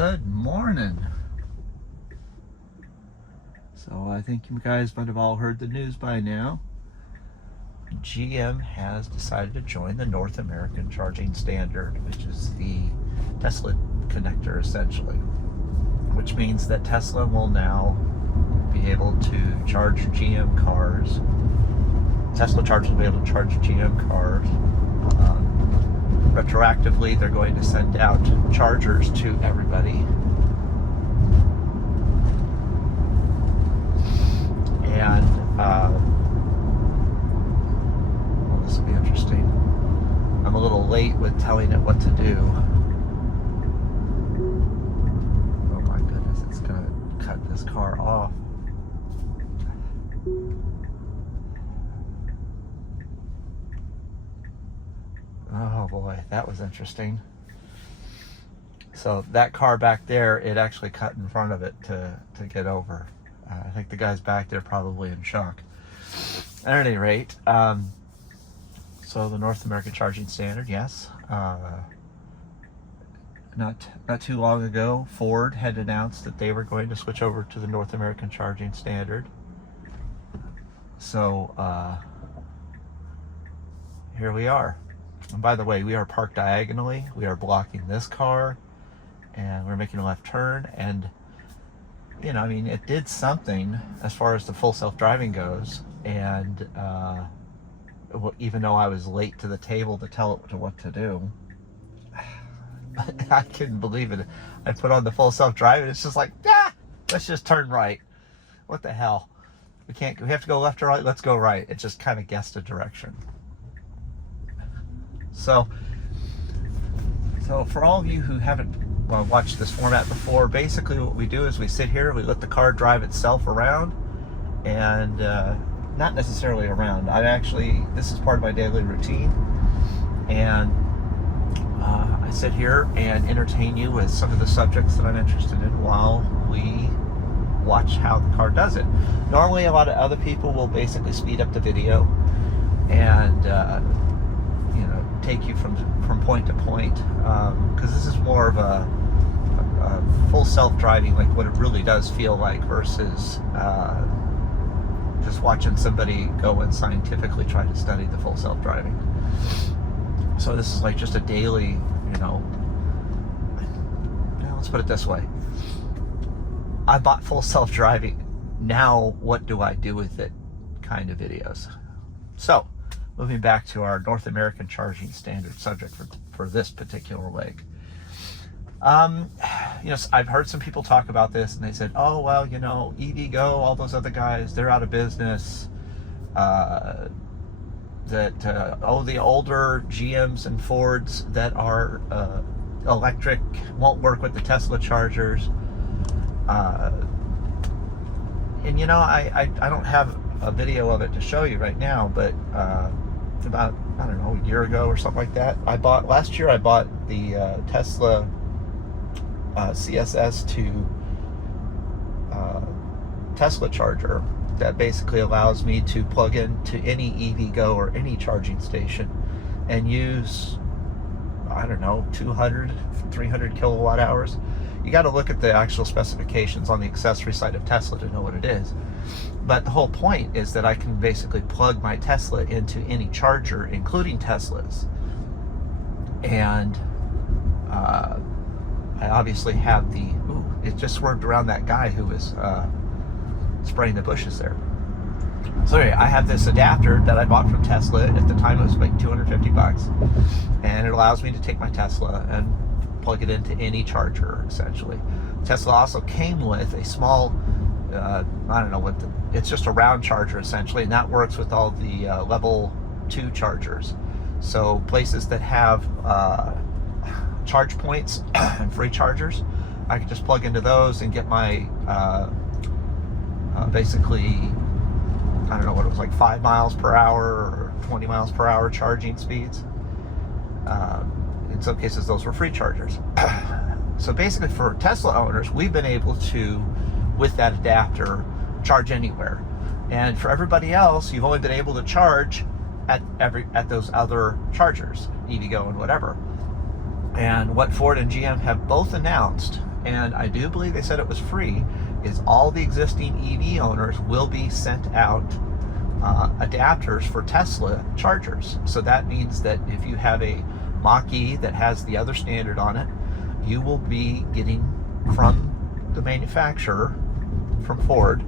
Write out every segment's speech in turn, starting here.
Good morning. So I think you guys might have all heard the news by now. GM has decided to join the North American Charging Standard, which is the Tesla connector essentially, which means that Tesla will now be able to charge GM cars. Tesla Chargers will be able to charge GM cars. Retroactively, they're going to send out chargers to everybody. And well, this will be interesting. I'm a little late with telling it what to do. Oh my goodness, it's gonna cut this car off. Oh boy, that was interesting. So that car back there, it actually cut in front of it to get over. I think the guys back there probably in shock. At any rate, so the North American Charging Standard, yes. Not too long ago, Ford had announced that they were going to switch over to the North American Charging Standard. So here we are. And by the way, we are parked diagonally. We are blocking this car, and we're making a left turn. And you know, I mean, it did something as far as the full self-driving goes. And even though I was late to the table to tell it what to do, I couldn't believe it. I put on the full self-driving. It's just like, let's just turn right. What the hell? We have to go left or right. Let's go right. It just kind of guessed a direction. So for all of you who haven't watched this format before, basically what we do is we sit here, we let the car drive itself around, and not necessarily around. This is part of my daily routine, and I sit here and entertain you with some of the subjects that I'm interested in while we watch how the car does it. Normally a lot of other people will basically speed up the video and take you from point to point, because this is more of a full self-driving, like what it really does feel like, versus just watching somebody go and scientifically try to study the full self-driving. So this is like just a daily, let's put it this way. I bought full self-driving. Now what do I do with it kind of videos. So moving back to our North American Charging Standard subject for this particular leg. I've heard some people talk about this, and they said, oh, well, EVgo, all those other guys, they're out of business. The older GMs and Fords that are electric won't work with the Tesla chargers. I don't have a video of it to show you right now, but about, I don't know, a year ago or something like that, last year I bought the Tesla CSS to Tesla charger that basically allows me to plug into any EVgo or any charging station and use, I don't know, 200, 300 kilowatt hours. You got to look at the actual specifications on the accessory side of Tesla to know what it is. But the whole point is that I can basically plug my Tesla into any charger, including Teslas. And I obviously have it just swerved around that guy who was spraying the bushes there. So anyway, I have this adapter that I bought from Tesla. At the time it was like $250, and it allows me to take my Tesla and plug it into any charger essentially. Tesla also came with a small, I don't know it's just a round charger essentially, and that works with all the level 2 chargers. So places that have charge points and free chargers, I can just plug into those and get my basically, I don't know what it was, like 5 miles per hour or 20 miles per hour charging speeds. In some cases those were free chargers. So basically for Tesla owners, we've been able to, with that adapter, charge anywhere. And for everybody else, you've only been able to charge at those other chargers, EVgo and whatever. And what Ford and GM have both announced and I do believe they said it was free, is all the existing EV owners will be sent out adapters for Tesla chargers. So that means that if you have a Mach-E that has the other standard on it, you will be getting from the manufacturer, from Ford,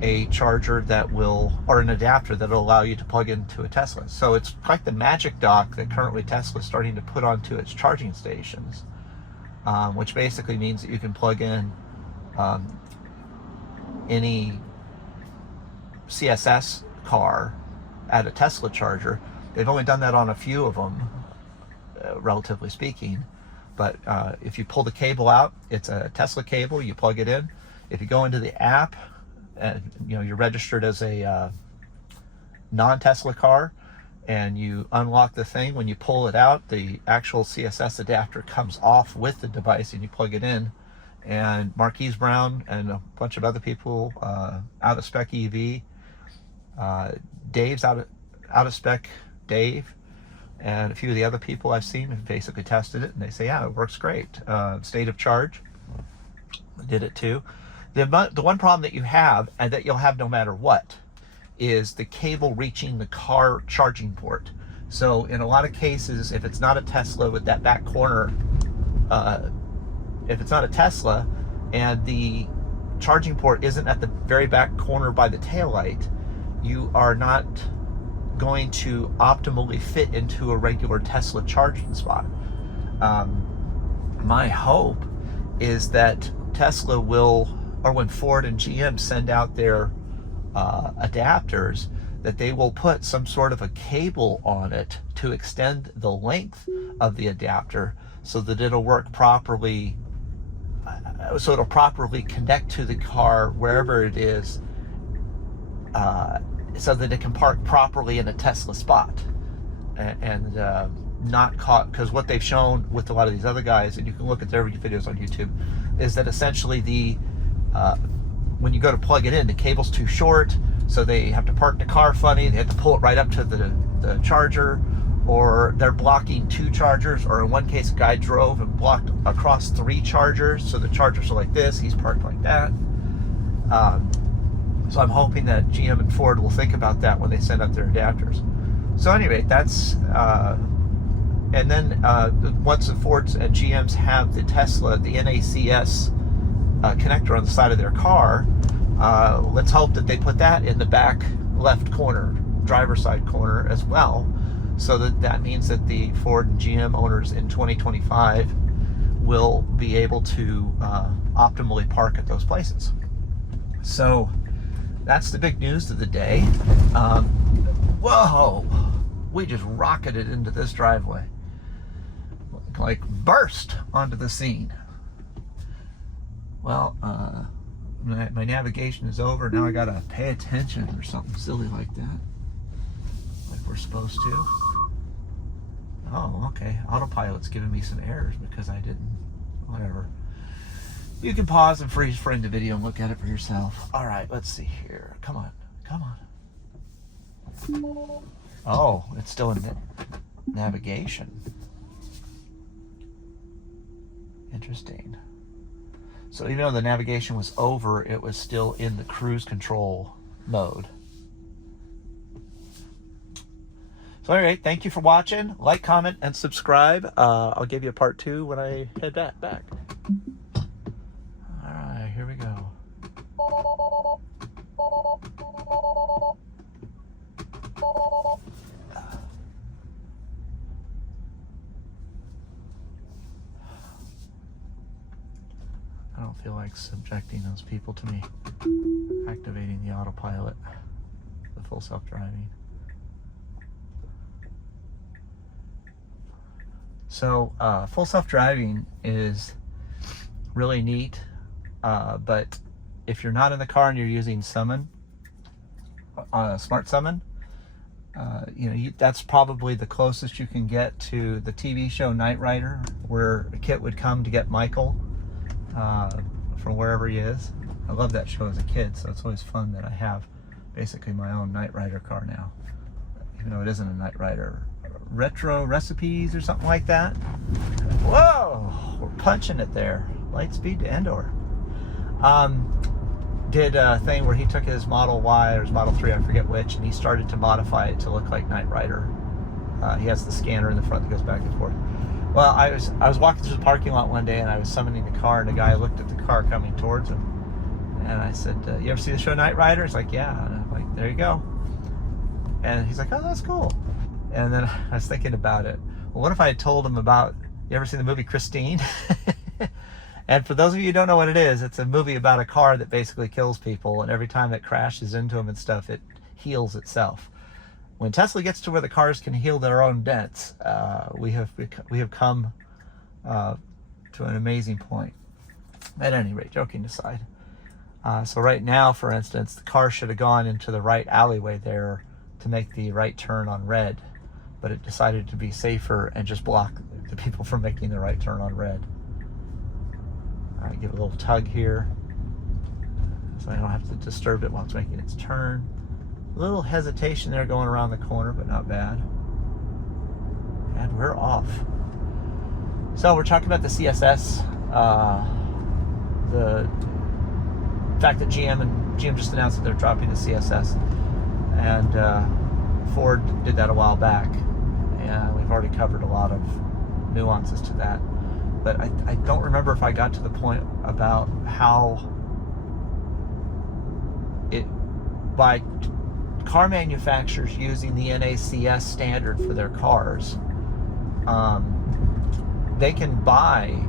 a charger that will, or an adapter that will allow you to plug into a Tesla. So it's like the Magic Dock that currently Tesla is starting to put onto its charging stations, which basically means that you can plug in any CSS car at a Tesla charger. They've only done that on a few of them, relatively speaking. But if you pull the cable out, it's a Tesla cable, you plug it in. If you go into the app, and you're registered as a non-Tesla car, and you unlock the thing, when you pull it out, the actual CSS adapter comes off with the device, and you plug it in. And Marquise Brown and a bunch of other people out of Spec EV, Dave's out of Spec Dave, and a few of the other people I've seen have basically tested it, and they say, yeah, it works great. State of charge did it too. The one problem that you have, and that you'll have no matter what, is the cable reaching the car charging port. So in a lot of cases, if it's not a Tesla with that back corner, if it's not a Tesla and the charging port isn't at the very back corner by the taillight, you are not going to optimally fit into a regular Tesla charging spot. My hope is that Tesla will, or when Ford and GM send out their adapters, that they will put some sort of a cable on it to extend the length of the adapter so that it'll work properly, so it'll properly connect to the car wherever it is, so that it can park properly in a Tesla spot, and not caught, because what they've shown with a lot of these other guys, and you can look at their videos on YouTube, is that essentially when you go to plug it in, the cable's too short, so they have to park the car funny, they have to pull it right up to the charger, or they're blocking 2 chargers, or in one case a guy drove and blocked across 3 chargers, so the chargers are like this, he's parked like that. So I'm hoping that GM and Ford will think about that when they send out their adapters. So anyway, that's, and then once the Fords and GMs have the Tesla, the NACS connector on the side of their car, let's hope that they put that in the back left corner, driver's side corner as well, so that means that the Ford and GM owners in 2025 will be able to optimally park at those places. So that's the big news of the day. Whoa, we just rocketed into this driveway, like burst onto the scene. Well, my navigation is over. Now I gotta pay attention or something silly like that, like we're supposed to. Oh, okay. Autopilot's giving me some errors because I didn't, whatever. You can pause and freeze frame the video and look at it for yourself. All right, let's see here. Come on, come on. Oh, it's still in the navigation. Interesting. So even though the navigation was over, it was still in the cruise control mode. So anyway, thank you for watching. Like, comment, and subscribe. I'll give you a part 2 when I head back. All right, here we go. I don't feel like subjecting those people to me activating the autopilot, the full self-driving. So full self-driving is really neat, but if you're not in the car and you're using Summon, Smart Summon, that's probably the closest you can get to the TV show Knight Rider, where Kit would come to get Michael from wherever he is. I love that show as a kid, so it's always fun that I have basically my own Knight Rider car now, even though it isn't a Knight Rider. Retro Recipes or something like that. Whoa, we're punching it there. Lightspeed to Endor. Did a thing where he took his Model Y or his Model 3, I forget which, and he started to modify it to look like Knight Rider. He has the scanner in the front that goes back and forth. Well, I was walking through the parking lot one day, and I was summoning the car, and a guy looked at the car coming towards him, and I said, "You ever see the show Knight Rider?" He's like, "Yeah." And I'm like, "There you go." And he's like, "Oh, that's cool." And then I was thinking about it. Well, what if I had told him about, you ever seen the movie Christine? And for those of you who don't know what it is, it's a movie about a car that basically kills people, and every time it crashes into them and stuff, it heals itself. When Tesla gets to where the cars can heal their own dents, we have come to an amazing point. At any rate, joking aside. So right now, for instance, the car should have gone into the right alleyway there to make the right turn on red, but it decided to be safer and just block the people from making the right turn on red. Give it a little tug here so I don't have to disturb it while it's making its turn. A little hesitation there going around the corner, but not bad. And we're off. So we're talking about the CSS, the fact that GM just announced that they're dropping the CSS, and Ford did that a while back, and we've already covered a lot of nuances to that. But I don't remember if I got to the point about how by car manufacturers using the NACS standard for their cars, they can buy,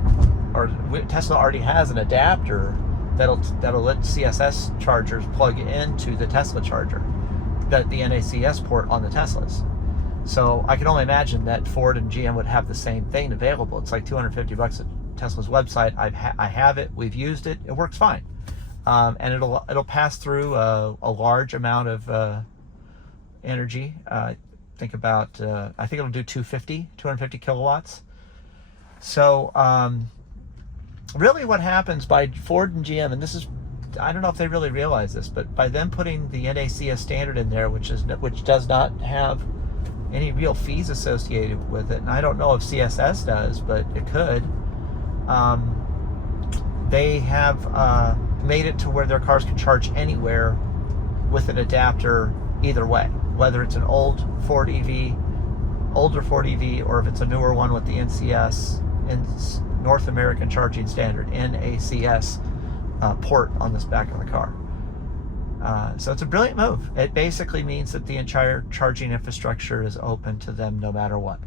or Tesla already has an adapter that'll let CSS chargers plug into the Tesla charger, the NACS port on the Teslas. So I can only imagine that Ford and GM would have the same thing available. It's like $250 at Tesla's website. I have it. We've used it. It works fine, and it'll pass through a large amount of energy. Think about I think it'll do 250 kilowatts. So really, what happens by Ford and GM, and this is, I don't know if they really realize this, but by them putting the NACS standard in there, which does not have any real fees associated with it, and I don't know if CSS does, but it could. They have made it to where their cars can charge anywhere with an adapter either way, whether it's an older Ford EV, or if it's a newer one with the NCS, North American Charging Standard, NACS port on this back of the car. So it's a brilliant move. It basically means that the entire charging infrastructure is open to them no matter what.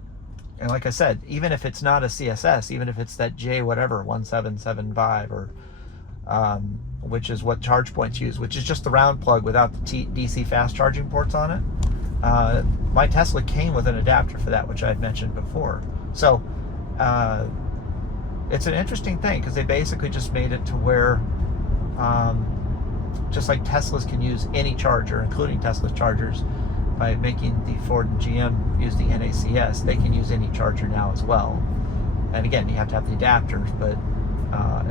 And like I said, even if it's not a CSS, even if it's that J whatever 1775, or which is what ChargePoint's use, which is just the round plug without the DC fast charging ports on it. My Tesla came with an adapter for that, which I've mentioned before. So it's an interesting thing, because they basically just made it to where just like Teslas can use any charger, including Tesla chargers, by making the Ford and GM use the NACS, they can use any charger now as well. And again, you have to have the adapters, but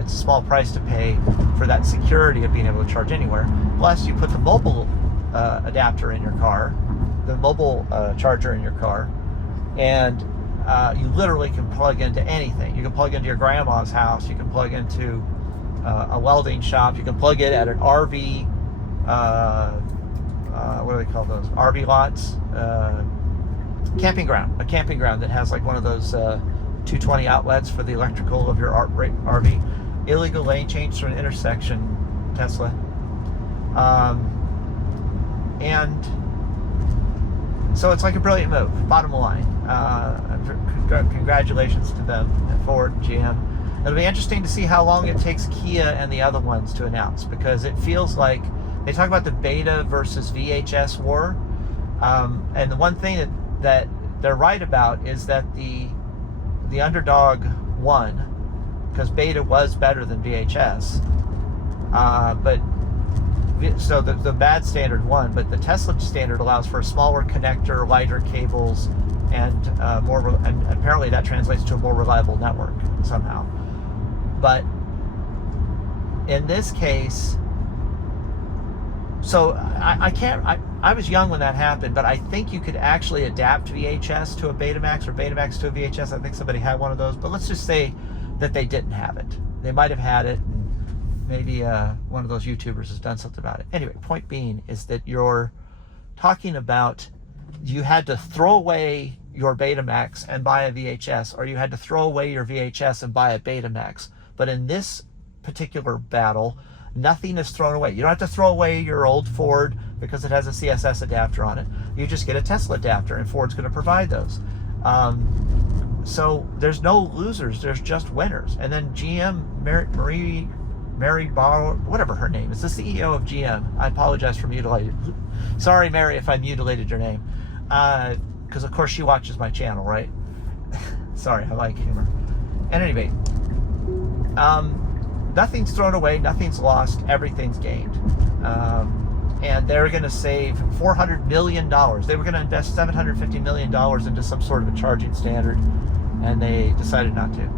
it's a small price to pay for that security of being able to charge anywhere. Plus, you put the mobile adapter in your car, the mobile charger in your car, and you literally can plug into anything. You can plug into your grandma's house, you can plug into a welding shop, you can plug it at an RV, what do they call those? RV lots, a camping ground that has like one of those 220 outlets for the electrical of your RV. Illegal lane change through an intersection, Tesla. And so it's like a brilliant move, bottom line. Congratulations to them, Ford, GM. It'll be interesting to see how long it takes Kia and the other ones to announce, because it feels like they talk about the beta versus VHS war. And the one thing that they're right about is that the underdog won, because beta was better than VHS. So the bad standard won, but the Tesla standard allows for a smaller connector, lighter cables, and and apparently that translates to a more reliable network somehow. But in this case, so I was young when that happened, but I think you could actually adapt VHS to a Betamax or Betamax to a VHS. I think somebody had one of those, but let's just say that they didn't have it. They might have had it, and maybe one of those YouTubers has done something about it. Anyway, point being is that you're talking about you had to throw away your Betamax and buy a VHS, or you had to throw away your VHS and buy a Betamax. But in this particular battle, nothing is thrown away. You don't have to throw away your old Ford because it has a CSS adapter on it. You just get a Tesla adapter, and Ford's going to provide those. So there's no losers, there's just winners. And then GM, Mary Bauer, whatever her name is, the CEO of GM. I apologize for mutilating. Sorry, Mary, if I mutilated your name. Because of course she watches my channel, right? Sorry, I like humor. At any rate, nothing's thrown away, nothing's lost, everything's gained. And they're going to save $400 million. They were going to invest $750 million into some sort of a charging standard, and they decided not to.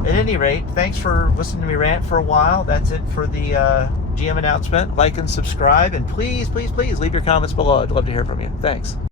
At any rate, thanks for listening to me rant for a while. That's it for the GM announcement. Like and subscribe, and please, please, please leave your comments below. I'd love to hear from you. Thanks.